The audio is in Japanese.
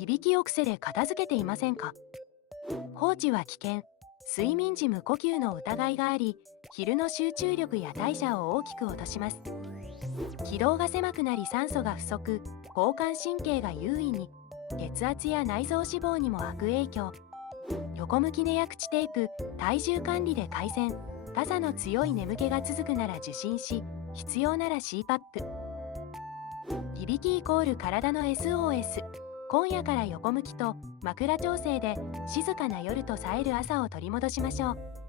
いびきを癖で片付けていませんか？放置は危険。睡眠時無呼吸の疑いがあり、昼の集中力や代謝を大きく落とします。気道が狭くなり酸素が不足、交感神経が優位に、血圧や内臓脂肪にも悪影響。横向き寝や口テープ、体重管理で改善。朝の強い眠気が続くなら受診し、必要なら CPAP。いびきイコール体の SOS。今夜から横向きと枕調整で静かな夜と冴える朝を取り戻しましょう。